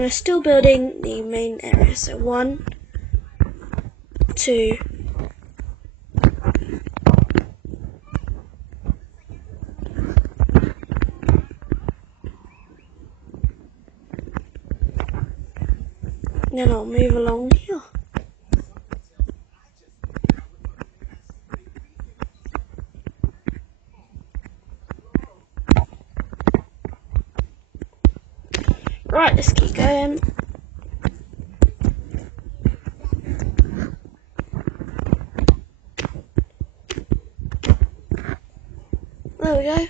we're still building the main area. So 1, 2, then I'll move along here. Right, let's keep going. There we go.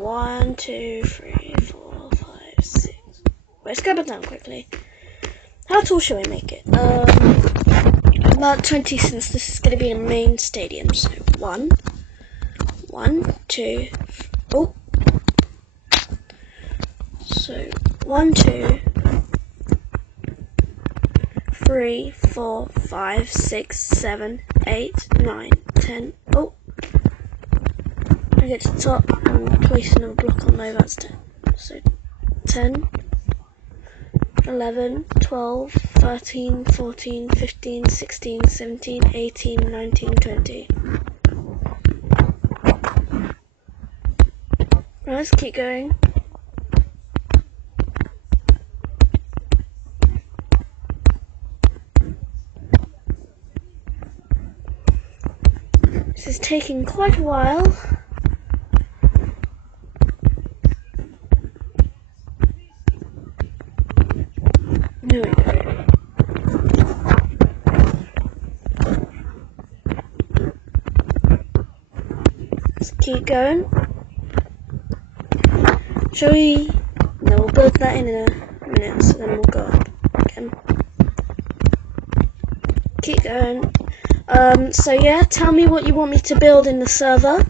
One, 2, 3, 4, 5, 6. Let's go back down quickly. How tall should we make it? About 20, since this is going to be the main stadium. So 1, 2. Oh. So 1, 2, 3, 4, 5, 6, 7, 8, 9, 10. Oh. I get to the top and place another block on there, that's 10. So 10, 11, 12, 13, 14, 15, 16, 17, 18, 19, 20. Right, let's keep going. This is taking quite a while. There we go. Let's keep going. Shall we? No, we'll build that in a minute, so then we'll go up again. Keep going. So yeah, tell me what you want me to build in the server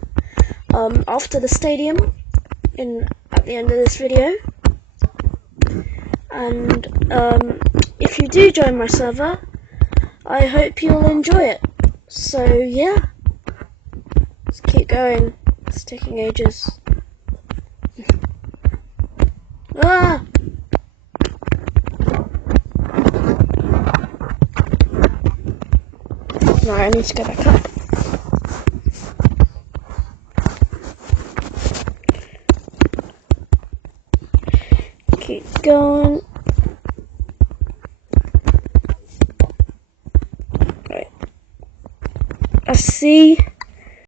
after the stadium at the end of this video. And if you do join my server, I hope you'll enjoy it. So yeah, let's keep going. It's taking ages. Ah! Right, I need to go back up. Keep going. Right. I see